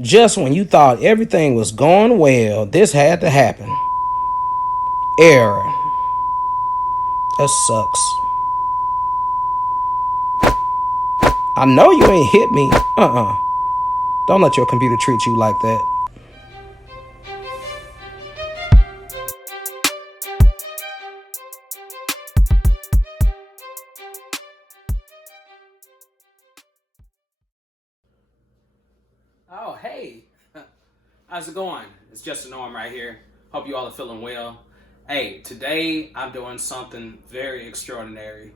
Just when you thought everything was going well, this had to happen. Error. That sucks. I know you ain't hit me. Don't let your computer treat you like that. Oh, hey. How's it going? It's Justin Norm right here. Hope you all are feeling well. Hey, today I'm doing something very extraordinary.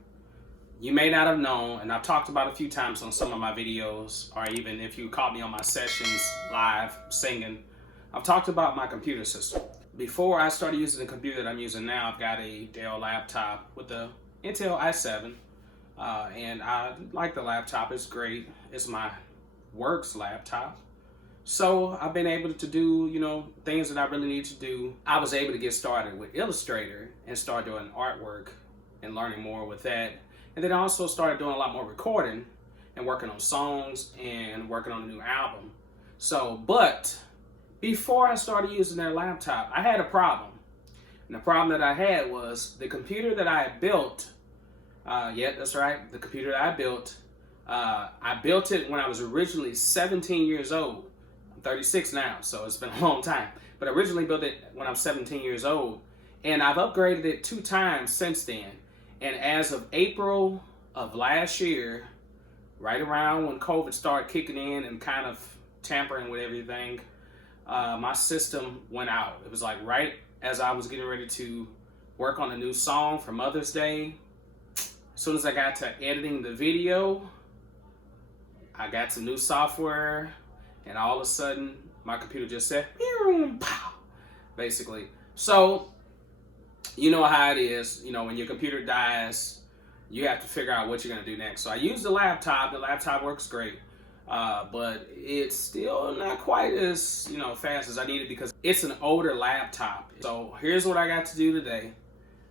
You may not have known, and I've talked about it a few times on some of my videos, or even if you caught me on my sessions live singing, I've talked about my computer system. Before I started using the computer that I'm using now, I've got a Dell laptop with the Intel i7, and I like the laptop. It's great. It's my works laptop. So I've been able to do, things that I really need to do. I was able to get started with Illustrator and start doing artwork and learning more with that. And then I also started doing a lot more recording and working on songs and working on a new album. But before I started using their laptop, I had a problem. And the problem that I had was the computer that I had built. Yeah, that's right, the computer that I built it when I was originally 17 years old. 36 now, so it's been a long time. But I originally built it when I was 17 years old, and I've upgraded it 2 times since then. And as of April of last year, right around when COVID started kicking in and kind of tampering with everything, my system went out. It was like right as I was getting ready to work on a new song for Mother's Day. As soon as I got to editing the video, I got some new software, and all of a sudden, my computer just said, pow, basically. So, you know how it is. When your computer dies, you have to figure out what you're going to do next. So I use the laptop. The laptop works great. But it's still not quite as, fast as I need it because it's an older laptop. So here's what I got to do today.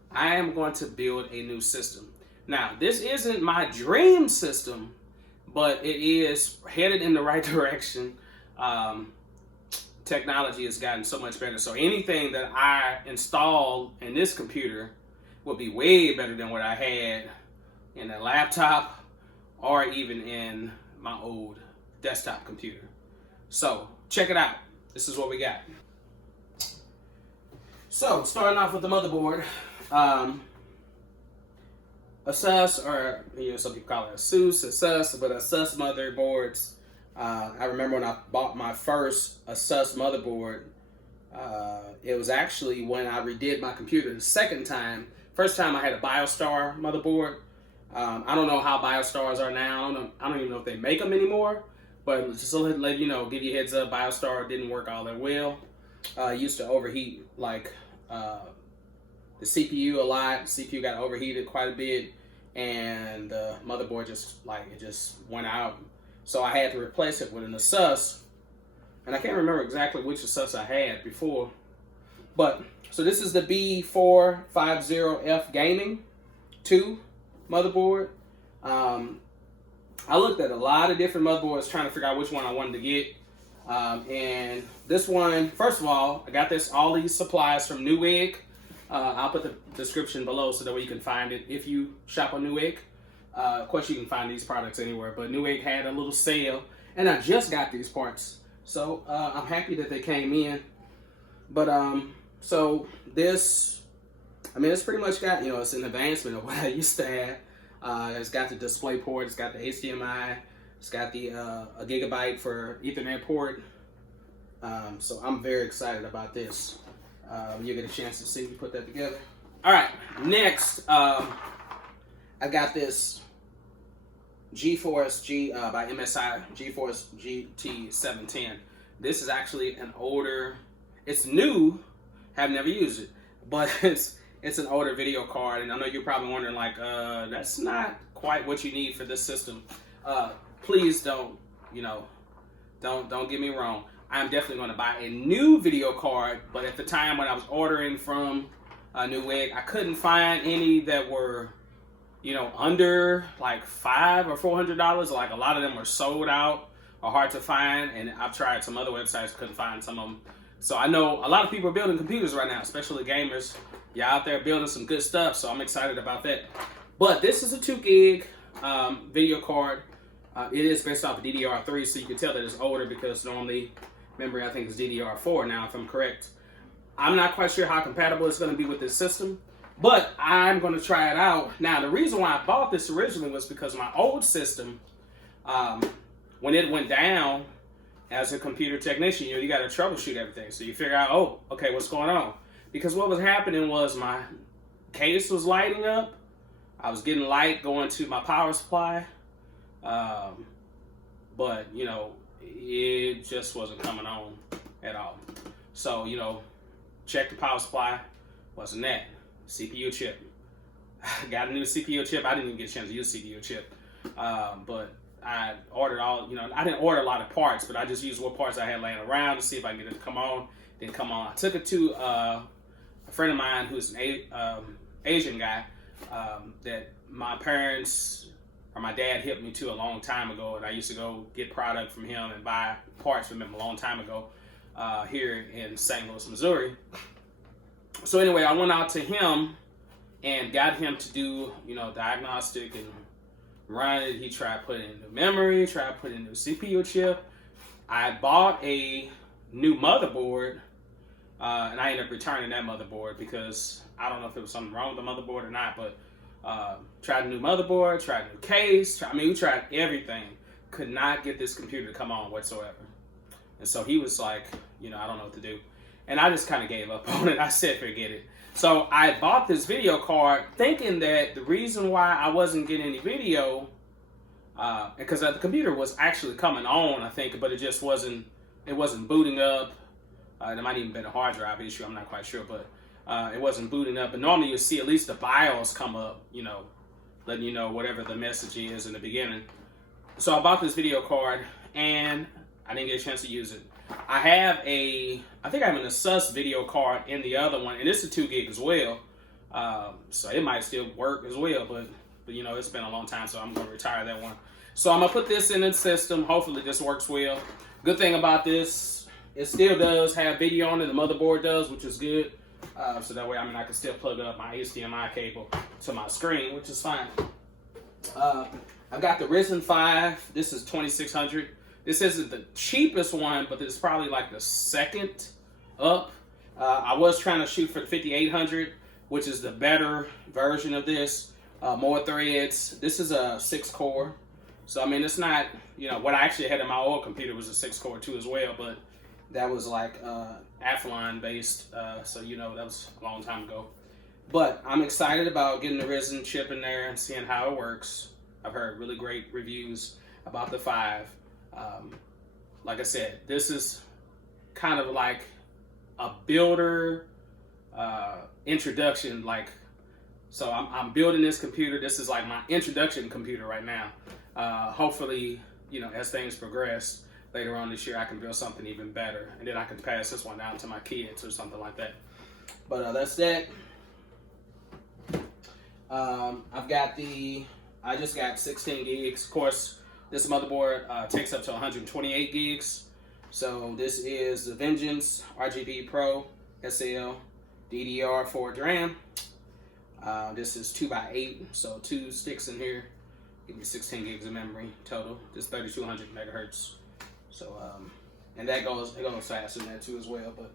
I am going to build a new system. Now, this isn't my dream system, but it is headed in the right direction. Technology has gotten so much better. So anything that I install in this computer will be way better than what I had in a laptop or even in my old desktop computer. So check it out. This is what we got. So starting off with the motherboard. Asus, or some people call it Asus, but Asus motherboards. I remember when I bought my first Asus motherboard, it was actually when I redid my computer the second time. First time I had a BioStar motherboard. I don't know how BioStars are now. I don't even know if they make them anymore. But just to let you know, give you a heads up, BioStar didn't work all that well. Used to overheat like the CPU a lot. The CPU got overheated quite a bit, and the motherboard just went out. So I had to replace it with an Asus, and I can't remember exactly which Asus I had before. But so this is the B450F Gaming 2 motherboard. I looked at a lot of different motherboards trying to figure out which one I wanted to get. And this one, first of all, I got all these supplies from Newegg. I'll put the description below so that way you can find it if you shop on Newegg. Of course, you can find these products anywhere, but Newegg had a little sale, and I just got these parts, so I'm happy that they came in. But so this, it's pretty much got, it's an advancement of what I used to have. It's got the display port, it's got the HDMI, it's got the a gigabyte for Ethernet port. So I'm very excited about this. When you get a chance to see me put that together. All right, next, I got this GeForce by MSI GeForce GT 710. This is actually an older, it's new, have never used it, but it's an older video card, and I know you're probably wondering that's not quite what you need for this system. Please don't get me wrong. I'm definitely going to buy a new video card, but at the time when I was ordering from Newegg, I couldn't find any that were under like $500 or $400. Like a lot of them were sold out are hard to find, and I've tried some other websites, couldn't find some of them. So I know a lot of people are building computers right now, especially gamers. You're out there building some good stuff, so I'm excited about that. But this is a 2 gig video card. It is based off of DDR3, so you can tell that it's older because normally memory I think is DDR4 now, if I'm correct. I'm not quite sure how compatible it's going to be with this system, but I'm going to try it out. Now, the reason why I bought this originally was because my old system, when it went down, as a computer technician, you got to troubleshoot everything. So you figure out, oh, okay, what's going on? Because what was happening was my case was lighting up. I was getting light going to my power supply. But, you know, it just wasn't coming on at all. So, you know, check the power supply. Wasn't that. CPU chip. Got a new CPU chip. I didn't even get a chance to use CPU chip. But I ordered all, you know, I didn't order a lot of parts, but I just used what parts I had laying around to see if I can get it to come on. Didn't come on. I took it to a friend of mine who's an Asian guy that my parents or my dad hipped me to a long time ago, and I used to go get product from him and buy parts from him a long time ago here in St. Louis, Missouri. So anyway, I went out to him and got him to do, you know, diagnostic and run it. He tried putting in new memory, tried putting in new CPU chip. I bought a new motherboard, and I ended up returning that motherboard because I don't know if there was something wrong with the motherboard or not, but tried a new motherboard, tried a new case. We tried everything. Could not get this computer to come on whatsoever. And so he was like, you know, I don't know what to do. And I just kind of gave up on it. I said, forget it. So I bought this video card thinking that the reason why I wasn't getting any video, because the computer was actually coming on, I think, but it just wasn't booting up. There might even been a hard drive issue, I'm not quite sure, but it wasn't booting up. But normally you'll see at least the BIOS come up, you know, letting you know whatever the message is in the beginning. So I bought this video card and I didn't get a chance to use it. I think I have an Asus video card in the other one, and it's a 2 gig as well. So it might still work as well, but you know, it's been a long time, so I'm going to retire that one. So I'm going to put this in the system. Hopefully this works well. Good thing about this, it still does have video on it. The motherboard does, which is good. So that way, I can still plug up my HDMI cable to my screen, which is fine. I've got the Ryzen 5. This is 2600. This isn't the cheapest one, but it's probably like the second up. I was trying to shoot for the 5800, which is the better version of this. More threads. This is a 6-core. So, it's not, you know, what I actually had in my old computer was a 6-core too as well, but that was like Athlon based. So, you know, that was a long time ago. But I'm excited about getting the Ryzen chip in there and seeing how it works. I've heard really great reviews about the 5. Like I said, this is kind of like a builder introduction. So I'm building this computer. This is like my introduction computer right now. Hopefully, you know, as things progress later on this year, I can build something even better, and then I can pass this one down to my kids or something like that. But that's that. I just got 16 gigs. Of course, this motherboard takes up to 128 gigs. So this is the Vengeance RGB Pro SL DDR4 DRAM. This is 2x8, so 2 sticks in here. Give me 16 gigs of memory total. Just 3200 megahertz. So, and it goes faster than that too as well. But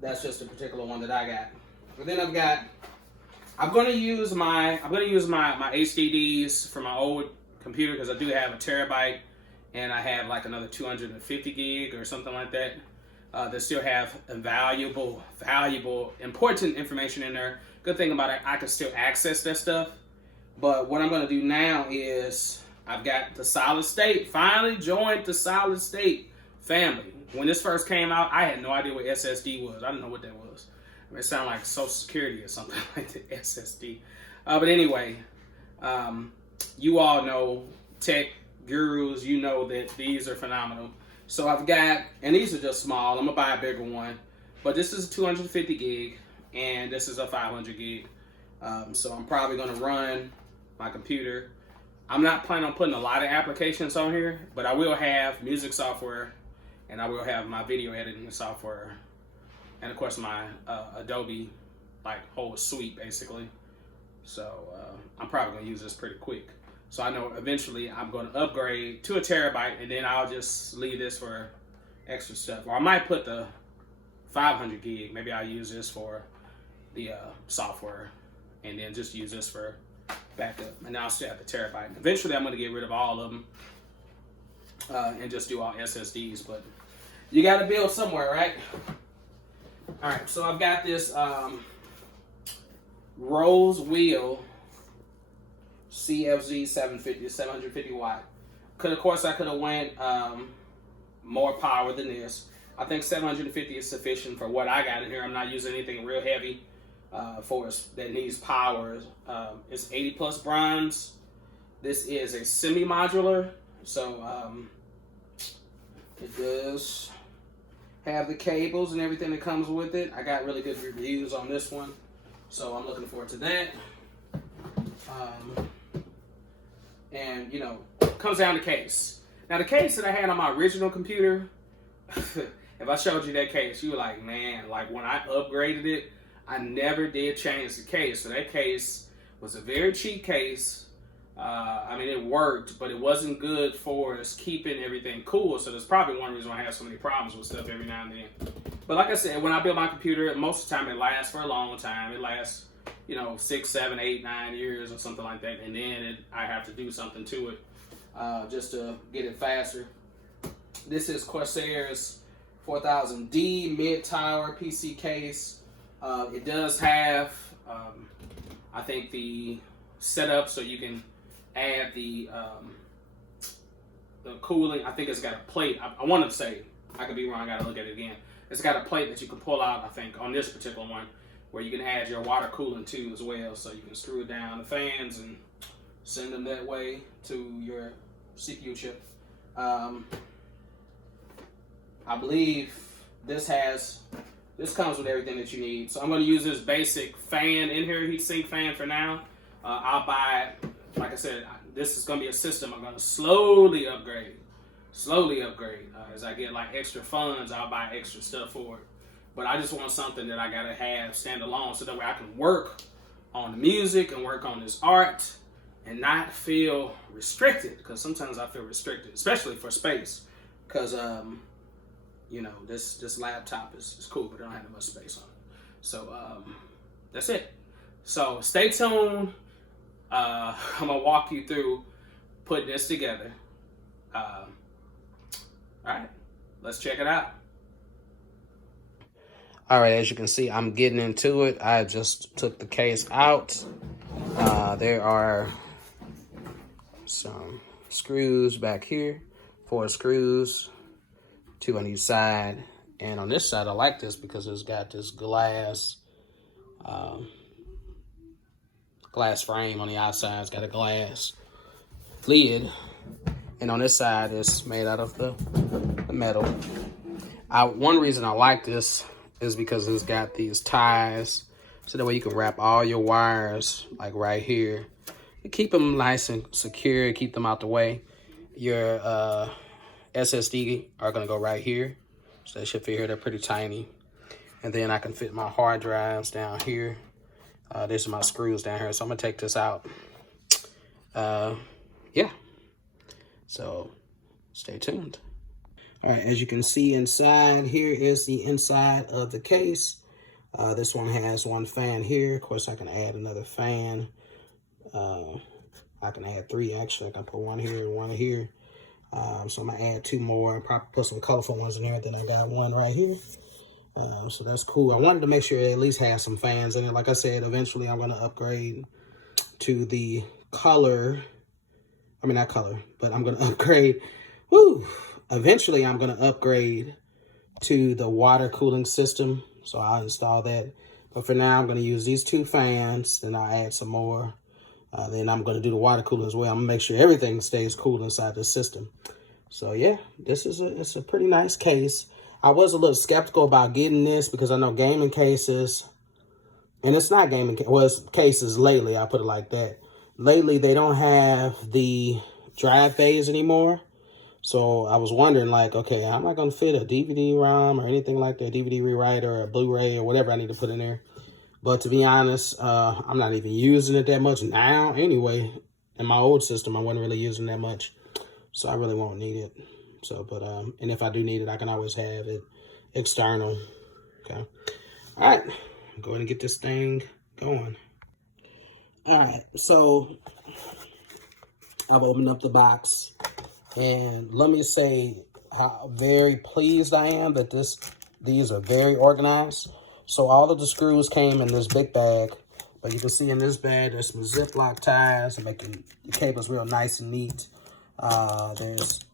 that's just a particular one that I got. But then I'm gonna use my HDDs for my old computer because I do have a terabyte, and I have like another 250 gig or something like that. That still have valuable, important information in there. Good thing about it, I can still access that stuff. But what I'm going to do now is I've got the solid state. Finally joined the solid state family. When this first came out, I had no idea what SSD was. I didn't know what that was. It sounded like Social Security or something like the SSD. But anyway, you all know, tech gurus, you know that these are phenomenal. So I've got, and these are just small. I'm going to buy a bigger one. But this is 250 gig, and this is a 500 gig. So I'm probably going to run my computer I'm not planning on putting a lot of applications on here, but I will have music software, and I will have my video editing software, and of course my Adobe like whole suite basically. So I'm probably gonna use this pretty quick. So I know eventually I'm gonna upgrade to a terabyte, and then I'll just leave this for extra stuff. Or I might put the 500 gig. Maybe I'll use this for the software, and then just use this for backup. And now I'll still have the terabyte. Eventually I'm gonna get rid of all of them and just do all SSDs. But you gotta build somewhere, right? All right, so I've got this Rosewill CFZ 750 watt. Of course, I could have went more power than this. I think 750 is sufficient for what I got in here. I'm not using anything real heavy for us that needs power. It's 80 plus bronze. This is a semi-modular, so it does have the cables and everything that comes with it. I got really good reviews on this one, so I'm looking forward to that. And you know, it comes down to case. Now the case that I had on my original computer, if I showed you that case, you were like, man, like when I upgraded it, I never did change the case. So that case was a very cheap case. I mean, it worked, but it wasn't good for us keeping everything cool. So that's probably one reason why I have so many problems with stuff every now and then. But like I said, when I build my computer, most of the time it lasts for a long time. It lasts, you know, 6, 7, 8, 9 years or something like that. And then I have to do something to it just to get it faster. This is Corsair's 4000D mid-tower PC case. It does have, I think, the setup so you can add the cooling. I think it's got a plate. I want to say, I could be wrong, I gotta look at it again. It's got a plate that you can pull out, I think, on this particular one, where you can add your water cooling too as well. So you can screw down the fans and send them that way to your CPU chip. I believe this comes with everything that you need. So I'm going to use this basic fan in here, heatsink fan for now. I'll buy, like I said, this is going to be a system I'm going to slowly upgrade. As I get like extra funds, I'll buy extra stuff for it. But I just want something that I got to have stand alone so that way I can work on the music and work on this art and not feel restricted, because sometimes I feel restricted, especially for space, because you know, this laptop is cool, but I don't have that much space on it. So that's it. So stay tuned. I'm gonna walk you through putting this together. All right, let's check it out. All right, as you can see, I'm getting into it. I just took the case out. There are some screws back here, 4 screws, 2 on each side. And on this side, I like this because it's got this glass frame on the outside. It's got a glass lid. And on this side, it's made out of the metal. One reason I like this is because it's got these ties, so that way you can wrap all your wires like right here. You keep them nice and secure, keep them out the way. Your SSD are gonna go right here, so they should fit here. They're pretty tiny. And then I can fit my hard drives down here. These are my screws down here, so I'm gonna take this out. Yeah, so stay tuned. All right, as you can see inside, here is the inside of the case. This one has 1 fan here. Of course, I can add another fan. I can add 3 actually. I can put 1 here and 1 here. So I'm gonna add 2 more and probably put some colorful ones in there. Then I got 1 right here. So that's cool. I wanted to make sure it at least has some fans in it. Like I said, eventually I'm gonna upgrade to the color. I mean, not color, but I'm gonna upgrade. Woo! Eventually, I'm going to upgrade to the water cooling system, so I'll install that. But for now, I'm going to use these 2 fans, then I'll add some more. Then I'm going to do the water cooling as well. I'm going to make sure everything stays cool inside the system. So yeah, this is it's a pretty nice case. I was a little skeptical about getting this because I know gaming cases, and it's not gaming, well, it's cases lately, I put it like that. lately they don't have the drive bays anymore. So I was wondering, like, okay, I'm not going to fit a DVD-ROM or anything like that, DVD rewrite or a Blu-ray or whatever I need to put in there. But to be honest, I'm not even using it that much now anyway. In my old system, I wasn't really using that much. So I really won't need it. So, but, and if I do need it, I can always have it external. Okay. All right. Go ahead and get this thing going. All right. So I've opened up the box. And let me say how very pleased I am that these are very organized. So all of the screws came in this big bag. But you can see in this bag, there's some Ziploc ties and making the cables real nice and neat. There's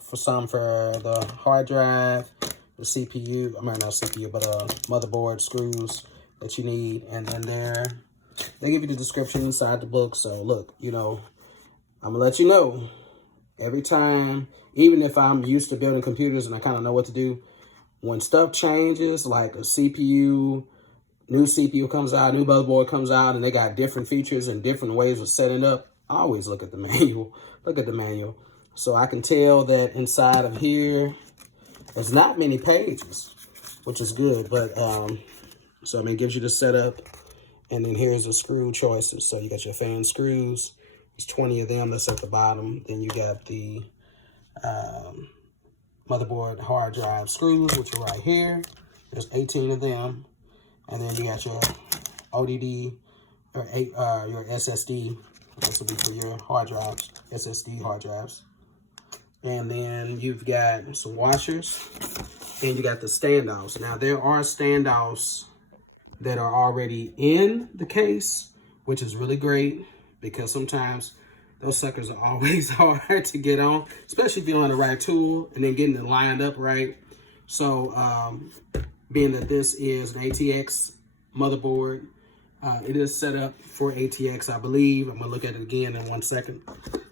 for the hard drive, the CPU, I mean not CPU, but motherboard screws that you need. And then they give you the description inside the book. So look, you know, I'm gonna let you know. Every time, even if I'm used to building computers and I kind of know what to do, when stuff changes, like a CPU, new CPU comes out, new motherboard comes out, and they got different features and different ways of setting up, I always look at the manual. Look at the manual. So I can tell that inside of here, there's not many pages, which is good. But, so I mean, it gives you the setup. And then here's the screw choices. So you got your fan screws. There's 20 of them that's at the bottom. Then you got the motherboard hard drive screws, which are right here. There's 18 of them. And then you got your ODD or your SSD. This will be for your hard drives, SSD hard drives. And then you've got some washers. And you got the standoffs. Now there are standoffs that are already in the case, which is really great. Because sometimes those suckers are always hard to get on, especially if you don't have the right tool and then getting it lined up right. So being that this is an ATX motherboard, it is set up for ATX, I believe. I'm gonna look at it again in 1 second.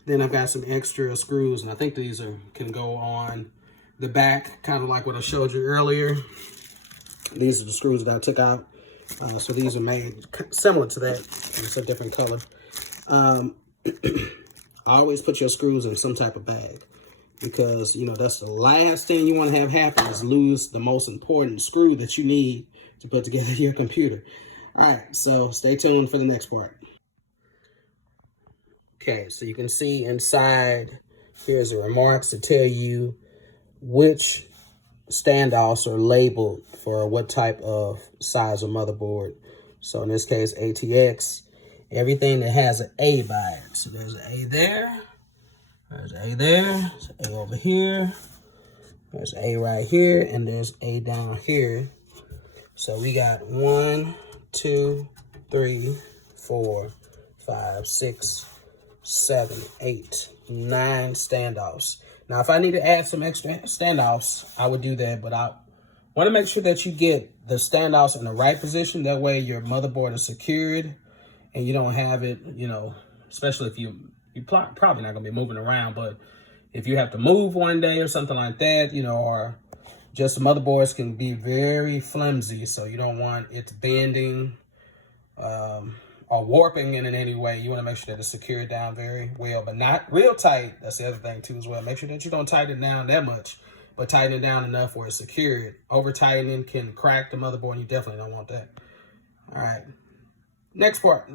Then I've got some extra screws, and I think these can go on the back, kind of like what I showed you earlier. These are the screws that I took out. So these are made similar to that. It's a different color. Always put your screws in some type of bag because, you know, that's the last thing you want to have happen is lose the most important screw that you need to put together your computer. All right, so stay tuned for the next part. Okay, so you can see inside, here's the remarks to tell you which standoffs are labeled for what type of size of motherboard. So in this case, ATX. Everything that has an A by it. So there's an A there. There's an A there. There's an A over here. There's an A right here. And there's A down here. So we got 1, 2, 3, 4, 5, 6, 7, 8, 9 standoffs. Now, if I need to add some extra standoffs, I would do that. But I want to make sure that you get the standoffs in the right position. That way your motherboard is secured. And you don't have it, you know, especially if you're probably not going to be moving around. But if you have to move one day or something like that, you know, or just the motherboards can be very flimsy. So you don't want it bending or warping in any way. You want to make sure that it's secured down very well, but not real tight. That's the other thing, too, as well. Make sure that you don't tighten it down that much, but tighten it down enough where it's secured. Over-tightening can crack the motherboard, and you definitely don't want that. All right. Next part.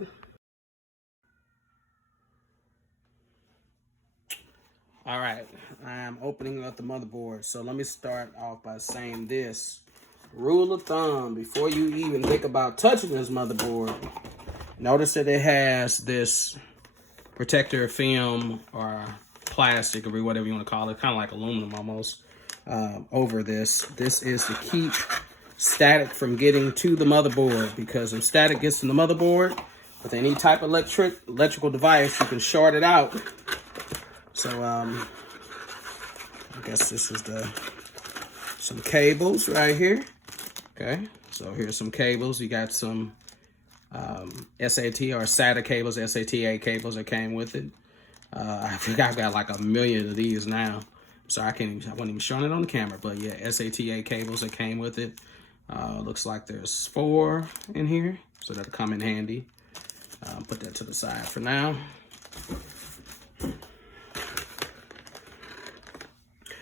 All right, I am opening up the motherboard. So let me start off by saying this. Rule of thumb, before you even think about touching this motherboard, notice that it has this protector film or plastic or whatever you want to call it, kind of like aluminum almost, over this. This is to keep static from getting to the motherboard, because if static gets to the motherboard with any type of electrical device, you can short it out. So I guess this is some cables right here. Okay, so here's some cables. You got some SAT or SATA cables, SATA cables that came with it. I think I've got like 1 million of these now. So I wasn't even showing it on the camera, but yeah, SATA cables that came with it. Looks like there's 4 in here, so that'll come in handy. Put that to the side for now.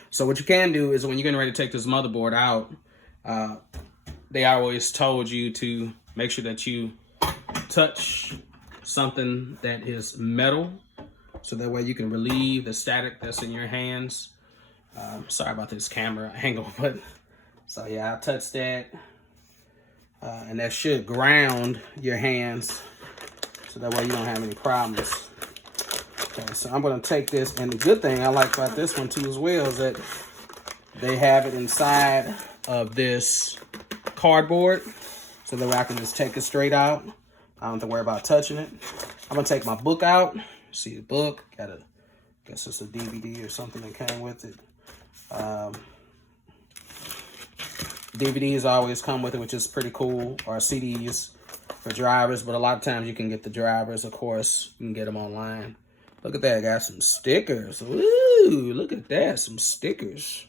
So what you can do is when you're getting ready to take this motherboard out, they always told you to make sure that you touch something that is metal, so that way you can relieve the static that's in your hands. Sorry about this camera angle, but so yeah, I touched that, and that should ground your hands, so that way you don't have any problems. Okay, so I'm gonna take this, and the good thing I like about this one too as well is that they have it inside of this cardboard, so that way I can just take it straight out. I don't have to worry about touching it. I'm gonna take my book out. See the book, guess it's a DVD or something that came with it. DVDs always come with it, which is pretty cool, or CDs for drivers, but a lot of times you can get the drivers, of course. You can get them online. Look at that, got some stickers. Ooh, look at that, some stickers.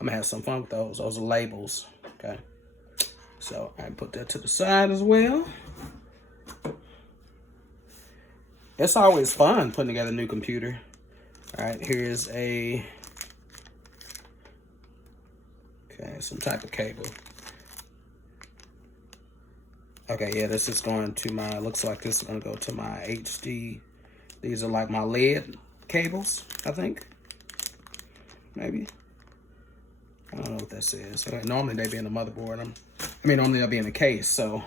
I'm gonna have some fun with those. Those are labels, okay? So I can put that to the side as well. It's always fun putting together a new computer. All right, here's some type of cable. Okay, yeah, this is going to my, looks like this is gonna go to my HD. These are like my LED cables, I think. Maybe. I don't know what that says. Normally they be in the motherboard. Normally they'll be in the case, so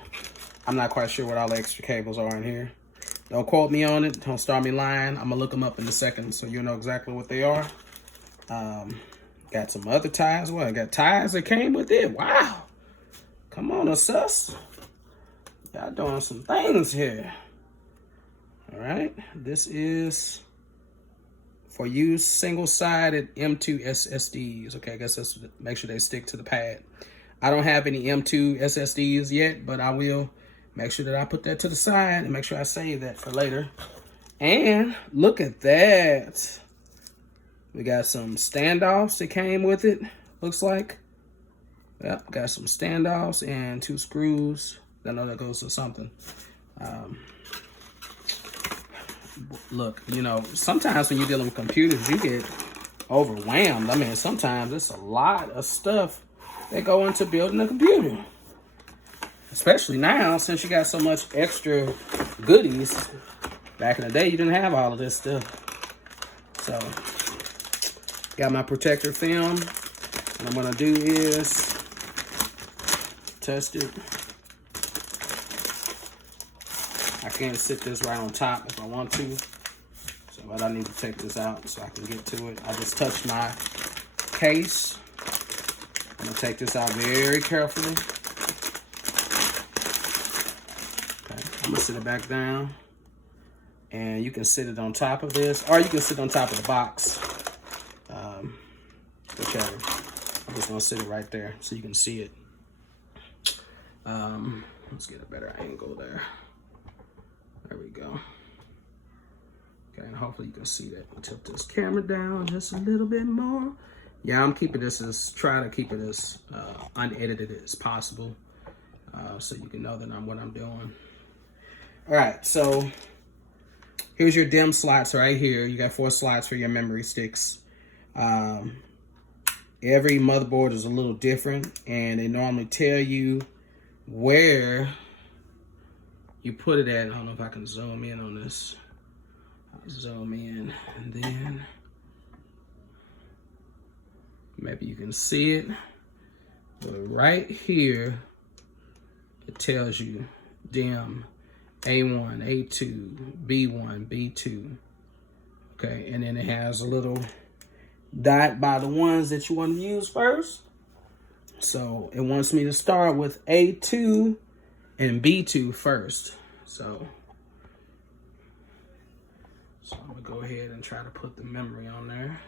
I'm not quite sure what all the extra cables are in here. Don't quote me on it. Don't start me lying. I'm gonna look them up in a second so you'll know exactly what they are. Got some other ties. Well, I got ties that came with it. Wow. Come on, Asus. Y'all doing some things here. All right. This is for use single-sided M2 SSDs. Okay, I guess that's make sure they stick to the pad. I don't have any M2 SSDs yet, but I will make sure that I put that to the side and make sure I save that for later. And look at that. We got some standoffs that came with it, looks like. Yep, got some standoffs and 2 screws. I know that goes to something. Look, you know, sometimes when you're dealing with computers, you get overwhelmed. I mean, sometimes it's a lot of stuff that go into building a computer. Especially now, since you got so much extra goodies. Back in the day, you didn't have all of this stuff. So, got my protector film. What I'm gonna do is test it. I can't sit this right on top if I want to. So, but I need to take this out so I can get to it. I just touched my case. I'm gonna take this out very carefully. Okay, I'm gonna sit it back down. And you can sit it on top of this, or you can sit on top of the box. Whichever. I'm just gonna sit it right there so you can see it. Let's get a better angle there. There we go. Okay, and hopefully you can see that. I'll tilt this camera down just a little bit more. Yeah, I'm keeping this try to keep it as unedited as possible, so you can know that what I'm doing. All right, so here's your DIMM slots right here. You got 4 slots for your memory sticks. Every motherboard is a little different, and they normally tell you where you put it at. I don't know if I can zoom in on this. I'll zoom in, and then maybe you can see it. But right here, it tells you DIMM A1, A2, B1, B2. Okay, and then it has a little dot by the ones that you want to use first. So it wants me to start with A2 and B2 first. So I'm gonna go ahead and try to put the memory on there.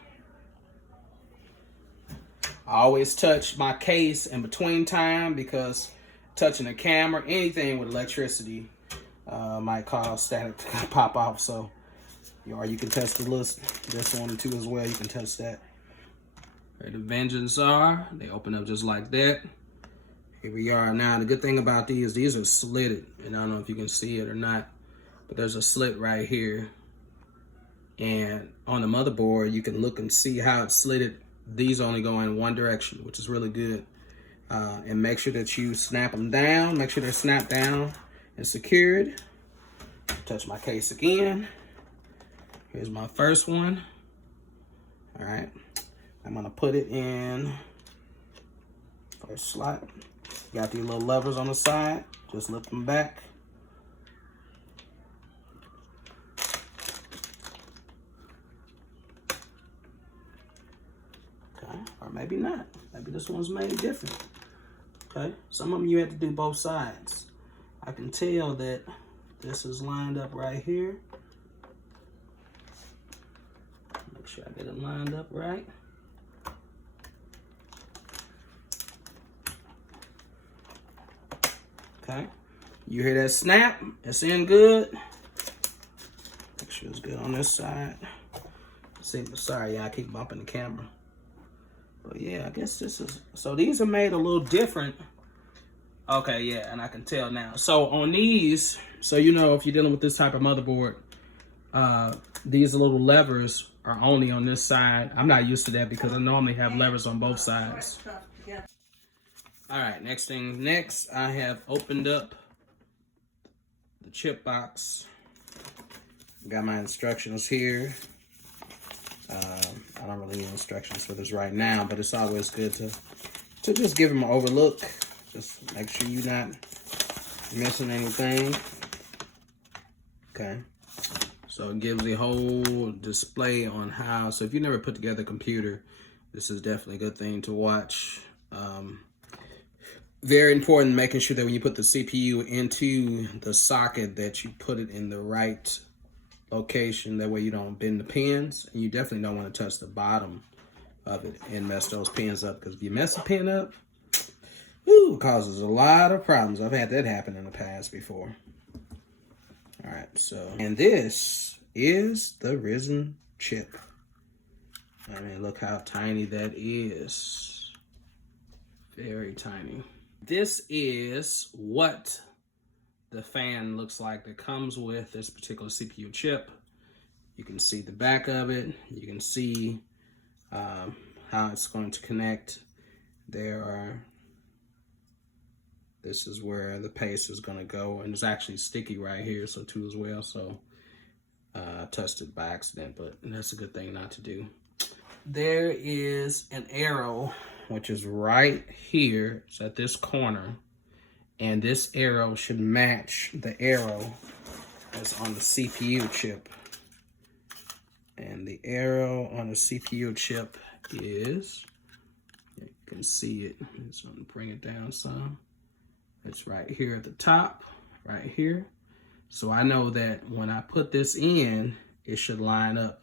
I always touch my case in between time because touching the camera, anything with electricity, might cause static to pop off. So, or you can touch this one too as well. You can touch that. Where the vengeance are, they open up just like that. Here we are now. The good thing about these are slitted, and I don't know if you can see it or not. but there's a slit right here. And on the motherboard, you can look and see how it's slitted. These only go in one direction, which is really good. And make sure that you snap them down. Make sure they're snapped down and secured. Touch my case again. Here's my first one. All right, I'm gonna put it in first slot. Got these little levers on the side. Just lift them back. Okay, or maybe not. Maybe this one's made different. Okay, some of them you have to do both sides. I can tell that this is lined up right here. Make sure I get it lined up right. Okay, you hear that snap? It's in good. Make sure it's good on this side. See, sorry, yeah, I keep bumping the camera. But yeah, I guess this is, so these are made a little different. Okay, yeah, and I can tell now. So on these, so you know if you're dealing with this type of motherboard, these little levers are only on this side. I'm not used to that because I normally have levers on both sides. All right, next, I have opened up the chip box. Got my instructions here. I don't really need instructions for this right now, but it's always good to just give them an overlook. Just make sure you're not missing anything. Okay. So it gives a whole display on how, so if you never put together a computer, this is definitely a good thing to watch. Very important making sure that when you put the CPU into the socket that you put it in the right location. That way you don't bend the pins. And you definitely don't want to touch the bottom of it and mess those pins up, because if you mess a pin up, ooh, it causes a lot of problems. I've had that happen in the past before. All right, so, and this is the Ryzen chip. I mean, look how tiny that is. Very tiny. This is what the fan looks like that comes with this particular CPU chip. You can see the back of it. You can see how it's going to connect. This is where the paste is going to go, and it's actually sticky right here, so too as well. So I touched it by accident, but that's a good thing not to do. There is an arrow, which is right here. It's at this corner, and this arrow should match the arrow that's on the CPU chip. And the arrow on the CPU chip is, you can see it. So I'm gonna bring it down some. It's right here at the top, right here. So I know that when I put this in, it should line up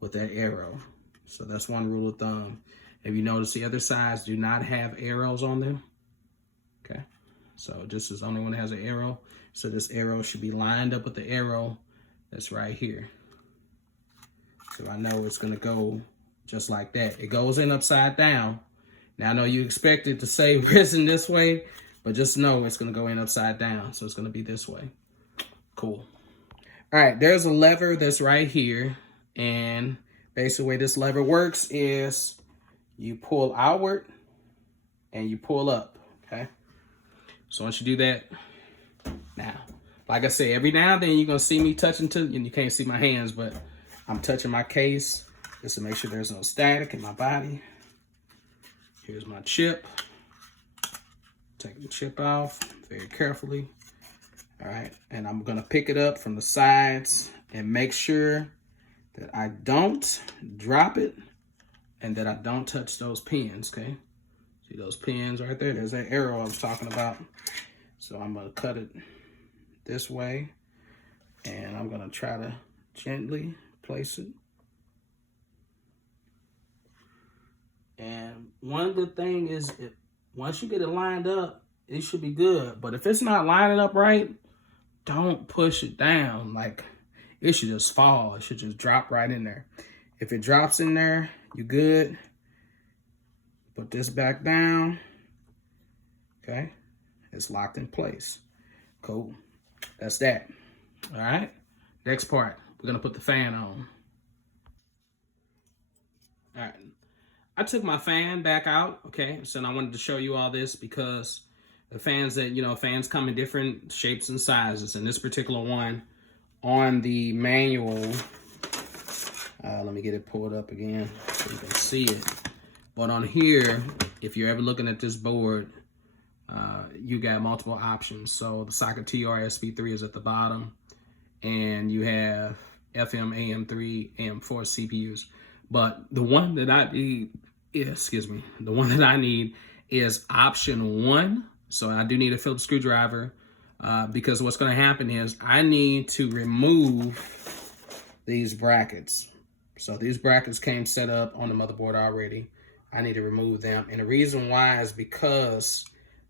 with that arrow. So that's one rule of thumb. If you notice, the other sides do not have arrows on them. Okay, so this is the only one that has an arrow. So this arrow should be lined up with the arrow that's right here. So I know it's gonna go just like that. It goes in upside down. Now I know you expect it to say Ryzen this way, but just know it's gonna go in upside down. So it's gonna be this way. Cool. All right, there's a lever that's right here. And basically the way this lever works is you pull outward and you pull up, okay? So once you do that, now, like I said, every now and then you're gonna see me touching and you can't see my hands, but I'm touching my case just to make sure there's no static in my body. Here's my chip. Take the chip off very carefully. All right, and I'm gonna pick it up from the sides and make sure that I don't drop it and that I don't touch those pins, okay? See those pins right there? There's that arrow I was talking about. So I'm gonna cut it this way, and I'm gonna try to gently place it. And one good thing is, once you get it lined up, it should be good. But if it's not lining up right, don't push it down. Like, it should just fall. It should just drop right in there. If it drops in there, you good. Put this back down. Okay, it's locked in place. Cool. That's that. All right, next part, we're gonna put the fan on. All right, I took my fan back out, okay? So I wanted to show you all this because the fans fans come in different shapes and sizes. And this particular one on the manual, let me get it pulled up again so you can see it. But on here, if you're ever looking at this board, you got multiple options. So the socket TRSP3 is at the bottom, and you have FM, AM3, AM4 CPUs. But the one that I need is option 1. So I do need a Phillips screwdriver because what's going to happen is I need to remove these brackets. So these brackets came set up on the motherboard already. I need to remove them. And the reason why is because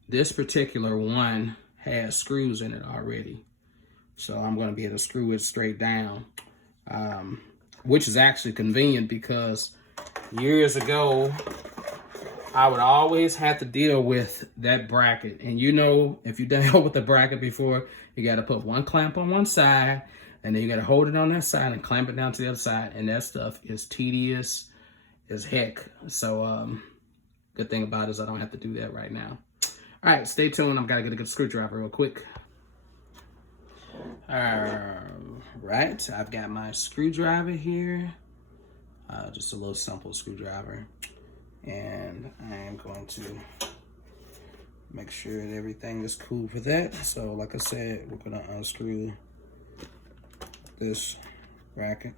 this particular one has screws in it already. So I'm going to be able to screw it straight down, which is actually convenient because years ago, I would always have to deal with that bracket. And you know, if you've dealt with the bracket before, you got to put one clamp on one side, and then you got to hold it on that side and clamp it down to the other side. And that stuff is tedious as heck. So good thing about it is I don't have to do that right now. All right, stay tuned. I've got to get a good screwdriver real quick. All right, I've got my screwdriver here. Just a little simple screwdriver. And I am going to make sure that everything is cool for that. So like I said, we're gonna unscrew this bracket.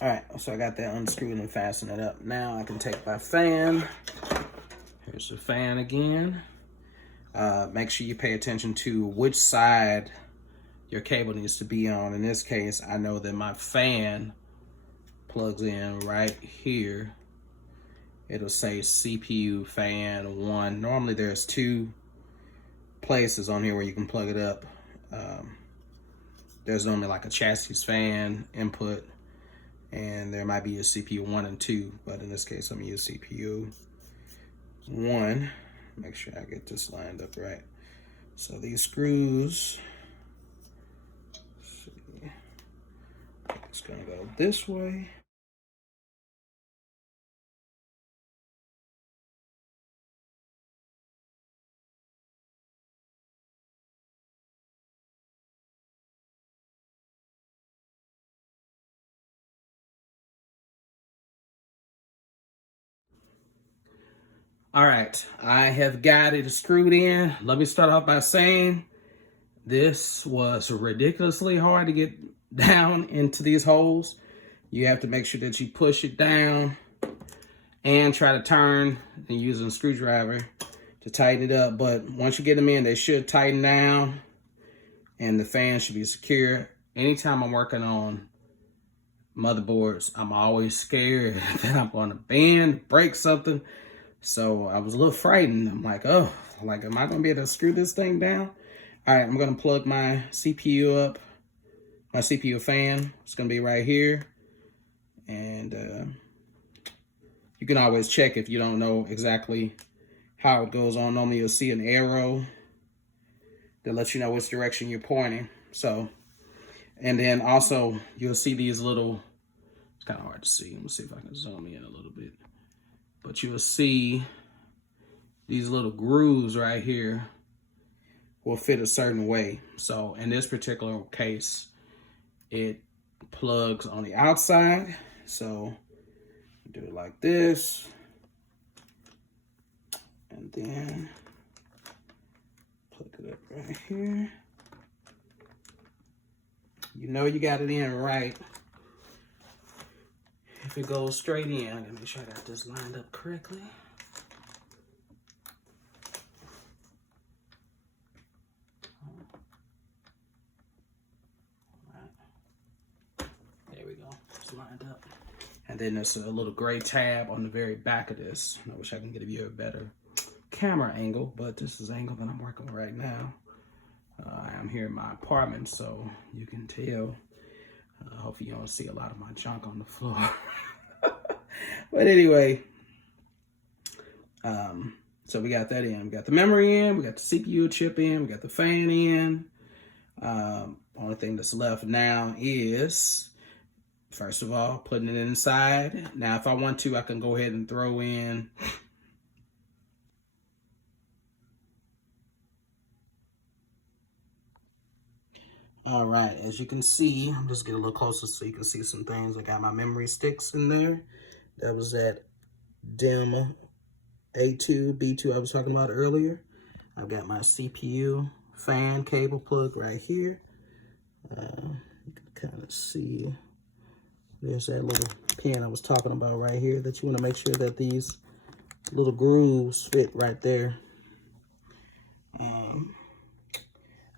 All right, so I got that unscrewed and fastened it up. Now I can take my fan. Here's the fan again. Make sure you pay attention to which side your cable needs to be on. In this case, I know that my fan plugs in right here. It'll say CPU fan 1. Normally there's 2 places on here where you can plug it up. There's normally like a chassis fan input, and there might be a CPU 1 and 2, but in this case, I'm gonna use CPU 1. Make sure I get this lined up right. So these screws, let's see, it's gonna go this way. All right, I have got it screwed in. Let me start off by saying this was ridiculously hard to get down into these holes. You have to make sure that you push it down and try to turn and using a screwdriver to tighten it up. But once you get them in, they should tighten down and the fan should be secure. Anytime I'm working on motherboards, I'm always scared that I'm going to bend, break something. So I was a little frightened. I'm like, oh, like, am I gonna be able to screw this thing down? All right, I'm gonna plug my CPU up, my CPU fan. It's gonna be right here. And you can always check if you don't know exactly how it goes on. Normally you'll see an arrow that lets you know which direction you're pointing. So, and then also you'll see these little, it's kind of hard to see. Let me see if I can zoom in a little bit. But you will see these little grooves right here will fit a certain way. So in this particular case, it plugs on the outside. So do it like this. And then plug it up right here. You know you got it in right if it goes straight in. I'm gonna make sure I got this lined up correctly. All right. lined up. And then there's a little gray tab on the very back of this. I wish I can give you a better camera angle, but this is the angle that I'm working with right now. I am here in my apartment, so you can tell. Hopefully you don't see a lot of my junk on the floor. But anyway, so we got that in. We got the memory in, we got the CPU chip in, we got the fan in. Only thing that's left now is, first of all, putting it inside. Now, if I want to, I can go ahead and throw in all right, as you can see, I'm just getting a little closer so you can see some things. I got my memory sticks in there. That was that DIMM A2, B2 I was talking about earlier. I've got my CPU fan cable plug right here. You can kind of see, there's that little pin I was talking about right here that you want to make sure that these little grooves fit right there.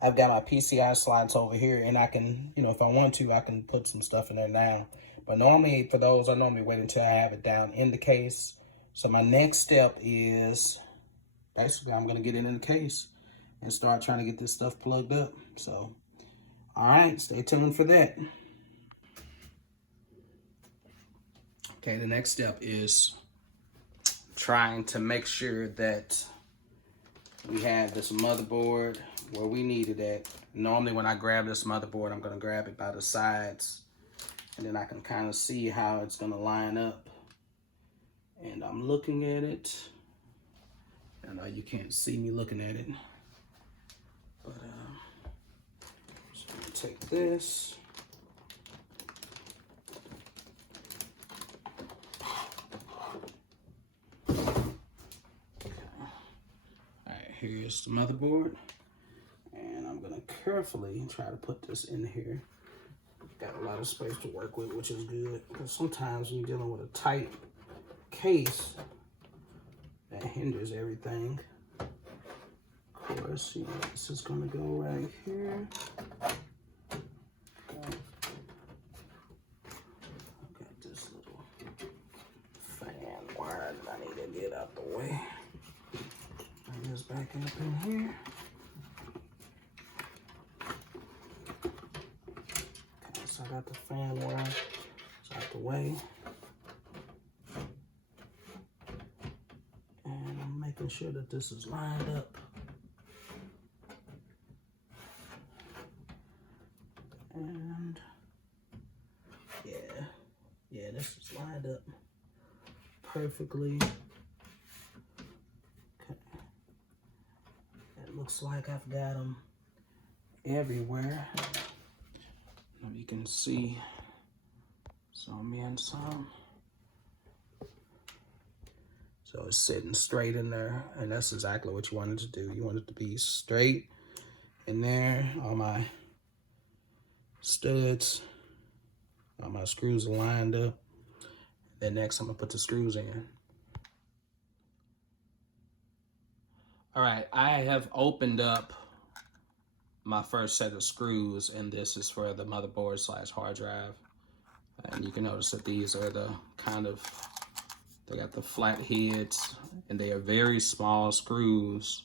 I've got my PCI slots over here, and I can, you know, if I want to, I can put some stuff in there now. But normally, for those, I normally wait until I have it down in the case. So my next step is, basically, I'm going to get it in the case and start trying to get this stuff plugged up. So, all right, stay tuned for that. Okay, the next step is trying to make sure that we have this motherboard where we need it at. Normally when I grab this motherboard, I'm gonna grab it by the sides, and then I can kind of see how it's gonna line up. And I'm looking at it. I know you can't see me looking at it, but so I'm gonna take this. Here's the motherboard, and I'm gonna carefully try to put this in here. Got a lot of space to work with, which is good, because sometimes when you're dealing with a tight case, that hinders everything. Of course, you know, this is gonna go right here. I've got this little fan wire that I need to get out the way. Just backing up in here. Okay, so I got the fan wire out the way. And I'm making sure that this is lined up. And yeah, this is lined up perfectly. Looks like I've got them everywhere. You can see some in some. So it's sitting straight in there, and that's exactly what you wanted to do. You want it to be straight in there. All my studs, all my screws are lined up. Then next I'm gonna put the screws in. All right, I have opened up my first set of screws, and this is for the motherboard / hard drive. And you can notice that these are the kind of, they got the flat heads, and they are very small screws.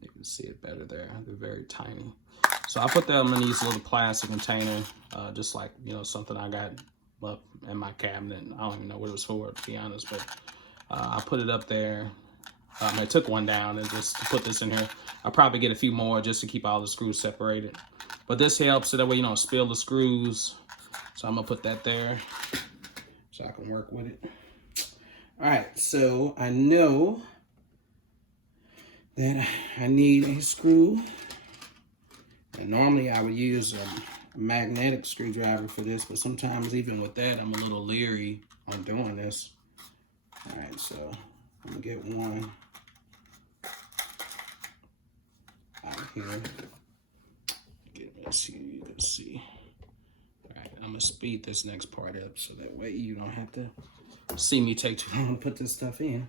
You can see it better there. They're very tiny. So I put them in these little plastic containers, just like, you know, something I got up in my cabinet. I don't even know what it was for, to be honest, but I put it up there. I took one down and just to put this in here. I'll probably get a few more just to keep all the screws separated. But this helps so that way you don't spill the screws. So I'm gonna put that there so I can work with it. All right, so I know that I need a screw. And normally I would use a magnetic screwdriver for this, but sometimes even with that, I'm a little leery on doing this. All right, so I'm gonna get one out here. Let's see. All right, I'm gonna speed this next part up so that way you don't have to see me take too long to put this stuff in.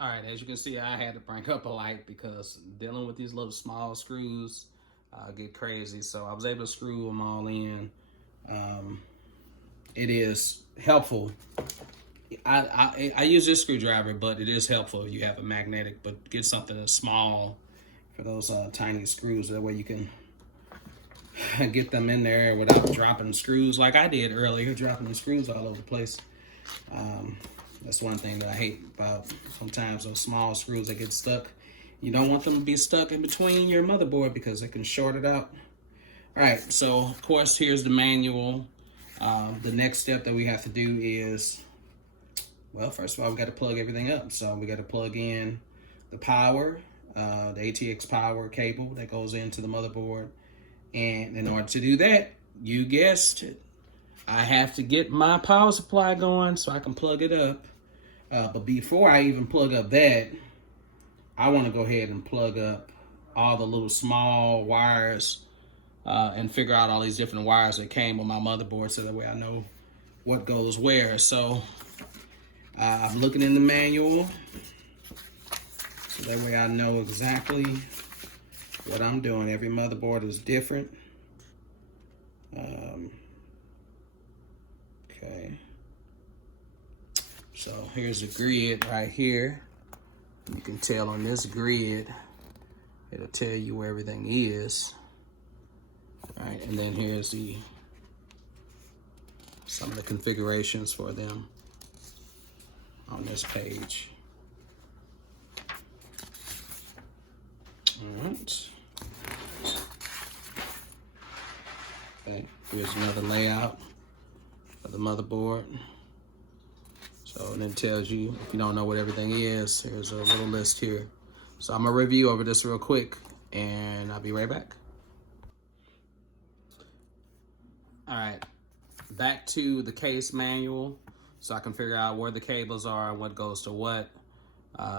All right, as you can see, I had to bring up a light because dealing with these little small screws get crazy. So I was able to screw them all in. It is helpful. I use this screwdriver, but it is helpful if you have a magnetic, but get something that's small for those tiny screws. That way you can get them in there without dropping screws like I did earlier, dropping the screws all over the place. That's one thing that I hate about sometimes those small screws that get stuck. You don't want them to be stuck in between your motherboard because it can short it out. All right, so of course, here's the manual. The next step that we have to do is, well, first of all, we got to plug everything up. So we got to plug in the power, the ATX power cable that goes into the motherboard. And in order to do that, you guessed it, I have to get my power supply going so I can plug it up. But before I even plug up that, I want to go ahead and plug up all the little small wires and figure out all these different wires that came with my motherboard so that way I know what goes where. So I'm looking in the manual so that way I know exactly what I'm doing. Every motherboard is different. Okay. So here's the grid right here. You can tell on this grid, it'll tell you where everything is. All right, and then here's some of the configurations for them on this page. All right. Okay, here's another layout of the motherboard. So, and it tells you, if you don't know what everything is, here's a little list here. So I'm gonna review over this real quick and I'll be right back. All right, back to the case manual so I can figure out where the cables are and what goes to what.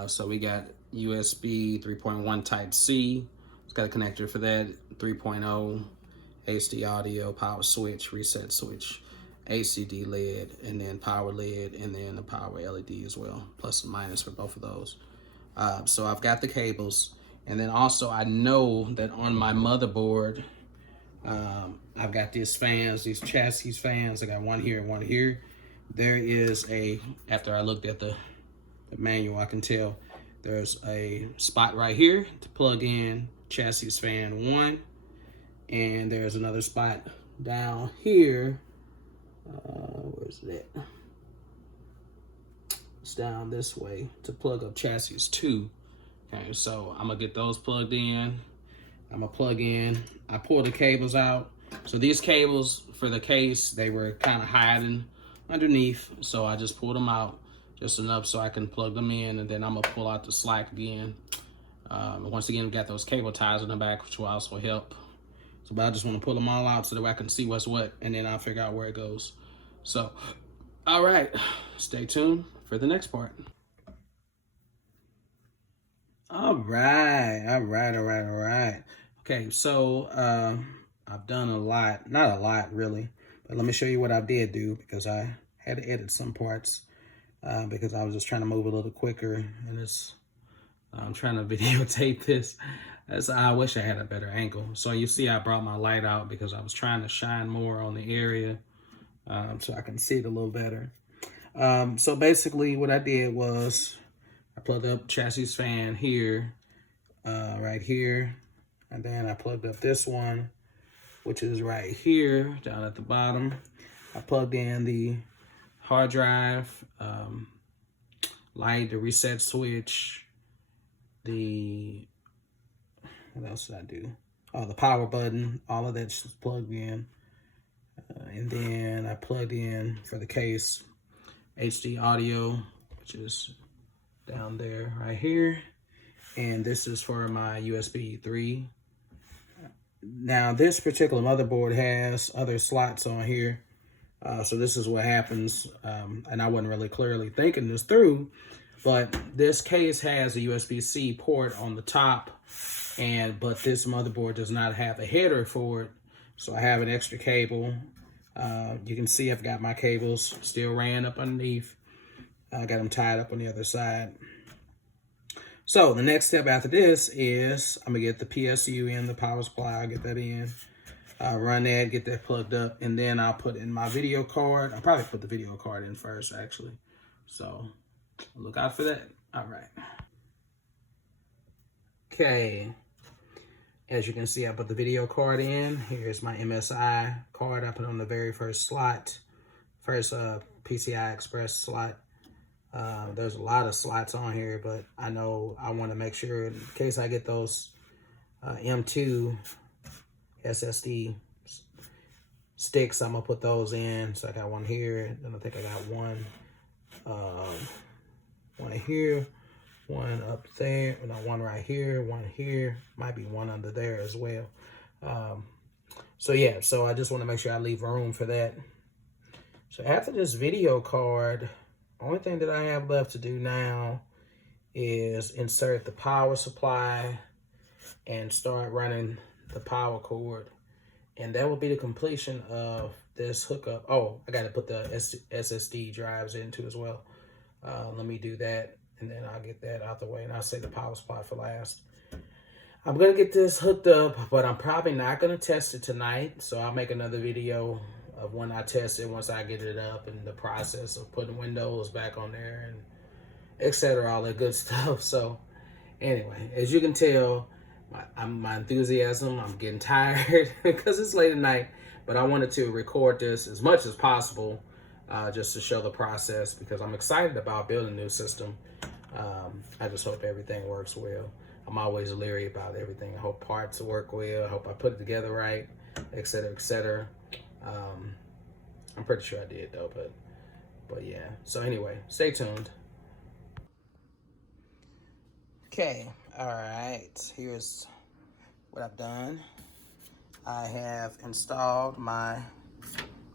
So we got USB 3.1 type C. It's got a connector for that, 3.0, HD audio, power switch, reset switch, ACD LED, and then power LED, and then the power LED as well, plus and minus for both of those. So I've got the cables, and then also I know that on my motherboard, I've got these fans, these chassis fans. I got one here and one here. There is after I looked at the manual, I can tell there's a spot right here to plug in chassis fan 1, and there's another spot down here. Where's it at? It's down this way to plug up chassis 2. Okay, so I'm gonna get those plugged in. I'm gonna plug in. I pull the cables out. So these cables for the case, they were kind of hiding underneath. So I just pulled them out just enough so I can plug them in, and then I'm gonna pull out the slack again. Once again, we got those cable ties in the back, which will also help. So, but I just want to pull them all out so that I can see what's what, and then I'll figure out where it goes. So, all right, stay tuned for the next part. All right. Okay, so I've done a lot, not a lot really, but let me show you what I did do because I had to edit some parts because I was just trying to move a little quicker, and I'm trying to videotape this. I wish I had a better angle. So you see I brought my light out because I was trying to shine more on the area so I can see it a little better. So basically what I did was I plugged up chassis fan here, right here, and then I plugged up this one, which is right here down at the bottom. I plugged in the hard drive, light, the reset switch, what else did I do? Oh, the power button, all of that's plugged in. And then I plugged in for the case, HD audio, which is down there right here. And this is for my USB 3. Now this particular motherboard has other slots on here. So this is what happens. And I wasn't really clearly thinking this through, but this case has a USB-C port on the top, but this motherboard does not have a header for it. So I have an extra cable. You can see I've got my cables still ran up underneath. I got them tied up on the other side. So the next step after this is I'm gonna get the PSU in, the power supply. I'll get that in, run that, get that plugged up, and then I'll put in my video card. I'll probably put the video card in first, actually. So look out for that. All right. Okay. As you can see, I put the video card in. Here's my MSI card. I put on the very first slot, first PCI Express slot. There's a lot of slots on here, but I know I want to make sure in case I get those M2 SSD sticks, I'm gonna put those in. So I got one here, then I think I got one here, one up there, no, one right here, one here, might be one under there as well. So yeah, so I just want to make sure I leave room for that. So after this video card, only thing that I have left to do now is insert the power supply and start running the power cord. And that will be the completion of this hookup. Oh, I got to put the SSD drives into as well. Let me do that, and then I'll get that out the way, and I'll save the power supply for last. I'm going to get this hooked up, but I'm probably not going to test it tonight. So I'll make another video of when I test it, once I get it up, and the process of putting Windows back on there, and etc., all that good stuff. So anyway, as you can tell, my enthusiasm, I'm getting tired because it's late at night, but I wanted to record this as much as possible just to show the process, because I'm excited about building a new system. I just hope everything works well. I'm always leery about everything. I hope parts work well. I hope I put it together right, etc., etc. I'm pretty sure I did though, but yeah. So anyway, stay tuned. Okay, all right, here's what I've done. I have installed my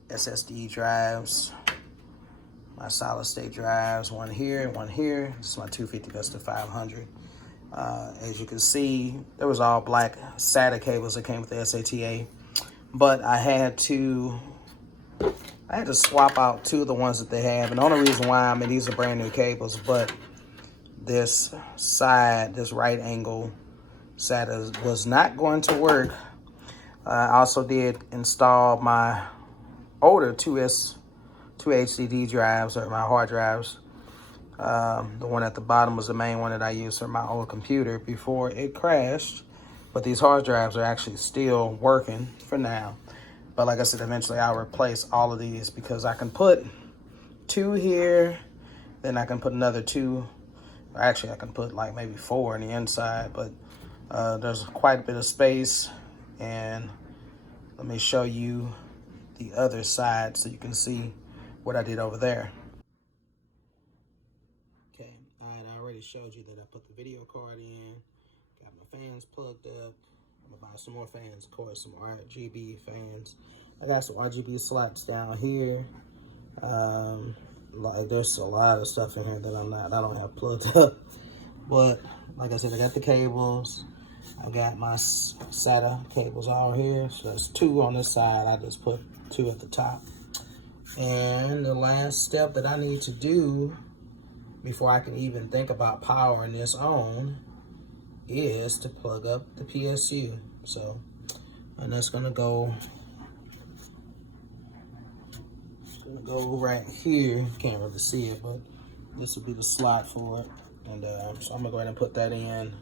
SSD drives, my solid state drives, one here, one here. This is my 250 Vesta 500. As you can see, there was all black SATA cables that came with the SATA, but I had to swap out two of the ones that they have. And the only reason why, I mean, these are brand new cables, but this side, this right angle SATA was not going to work. I also did install my older two HDD drives, or my hard drives. The one at the bottom was the main one that I used for my old computer before it crashed. But these hard drives are actually still working for now. But like I said, eventually I'll replace all of these, because I can put two here, then I can put another two. Or actually, I can put like maybe four on the inside, but there's quite a bit of space. And let me show you the other side so you can see what I did over there. Okay, I already showed you that I put the video card in, got my fans plugged up. I'm gonna buy some more fans, of course, some RGB fans. I got some RGB slots down here. Like there's a lot of stuff in here that I don't have plugged up. But like I said, I got the cables. I got my SATA cables all here. So there's two on this side. I just put two at the top. And the last step that I need to do before I can even think about powering this on is to plug up the PSU. So, and that's gonna go right here. Can't really see it, but this will be the slot for it. And so I'm gonna go ahead and put that in,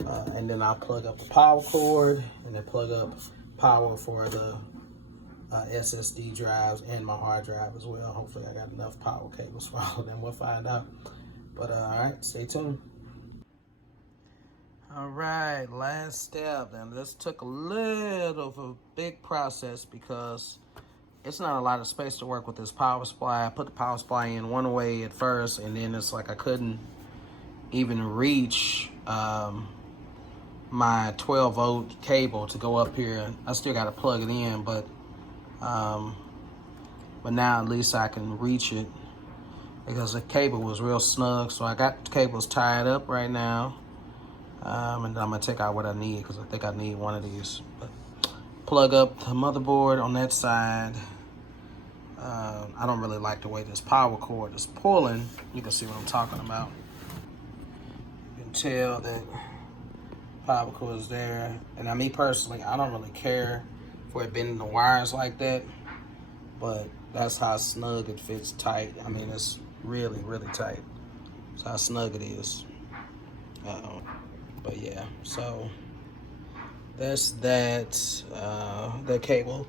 and then I'll plug up the power cord, and then plug up power for the SSD drives and my hard drive as well. Hopefully I got enough power cables for all of them. We'll find out. But all right, stay tuned. All right, last step. And this took a little of a big process because it's not a lot of space to work with this power supply. I put the power supply in one way at first, and then it's like I couldn't even reach my 12-volt cable to go up here. I still got to plug it in, but now at least I can reach it, because the cable was real snug. So I got the cables tied up right now, and then I'm gonna take out what I need, because I think I need one of these. But plug up the motherboard on that side. I don't really like the way this power cord is pulling. You can see what I'm talking about. You can tell that power cord is there. And me personally, I don't really care for it bending the wires like that, but that's how snug it fits tight. I mean, it's really, really tight. That's how snug it is. But yeah, so that's that cable.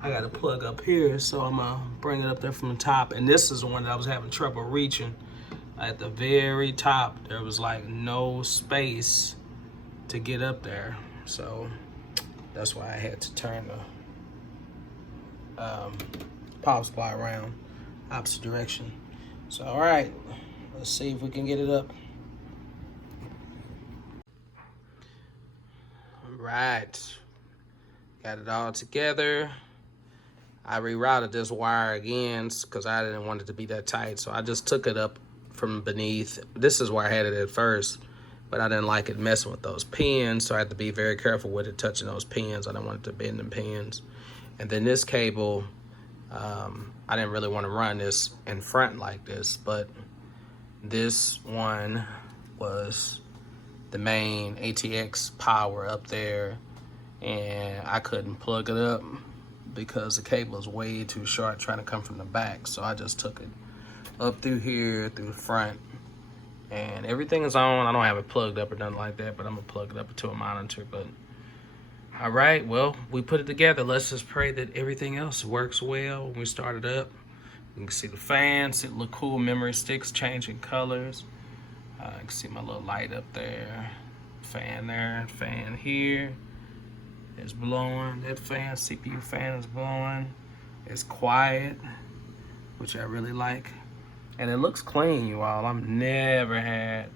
I got to plug up here, so I'm gonna bring it up there from the top. And this is the one that I was having trouble reaching. At the very top, there was like no space to get up there, so that's why I had to turn the power supply around opposite direction. So all right, let's see if we can get it up. All right, got it all together. I rerouted this wire again because I didn't want it to be that tight, so I just took it up from beneath. This is where I had it at first, but I didn't like it messing with those pins, so I had to be very careful with it touching those pins. I didn't want it to bend them pins. And then this cable, I didn't really want to run this in front like this, but this one was the main ATX power up there, and I couldn't plug it up because the cable is way too short trying to come from the back. So I just took it up through here, through the front, and everything is on. I don't have it plugged up or nothing like that, but I'm gonna plug it up to a monitor. But all right, well, we put it together. Let's just pray that everything else works well when we start it up. You can see the fans, it look cool. Memory sticks changing colors. You can see my little light up there. Fan there, fan here. It's blowing. That fan, CPU fan is blowing. It's quiet, which I really like. And it looks clean, you all. I've never had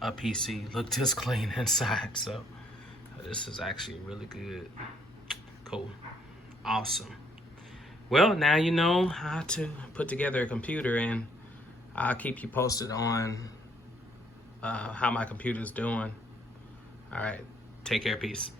a PC look this clean inside. So this is actually really good. Cool. Awesome. Well, now you know how to put together a computer, and I'll keep you posted on how my computer's doing. All right. Take care. Peace.